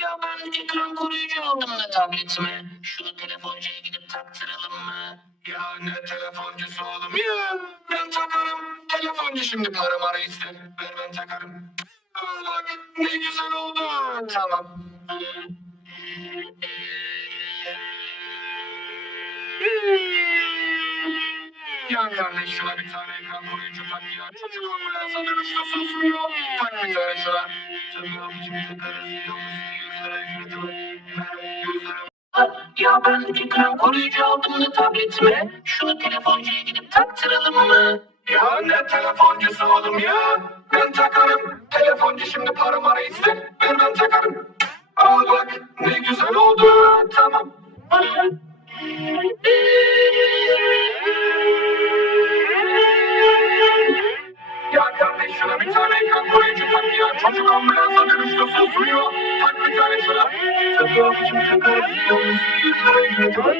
Ya ben ekran koruyucu aldım da tabletime. Şunu telefoncuya gidip taktıralım mı? Ya ne telefoncusu oğlum ya? Ben takarım. Telefoncu şimdi para mara ister. Ver ben takarım. Al bak ne güzel oldu. Tamam. Ya kardeş şuna bir tane ekran koruyucu tak ya. Çocuk ambulansına dönüşte susmuyor. Tak bir tane şuna. Tabii abicim takarız. Yalnız 100 lira ücreti var. 100 lira. Ya ben ekran koruyucu aldım da tabletime. Şunu telefoncuya gidip taktıralım mı? Ya ne telefoncusu oğlum ya? Ben takarım. Telefoncu şimdi para mara ister. Ver ben takarım. Al bak ne güzel oldu. Tamam. Ya kardeş şuna bir tane ekran koruyucu tak ya. Çocuk ambulansa dönüşte susmuyor. Tak bir tane şuna. Tabii abicim takarız. Yalnız 100 lira ücreti var.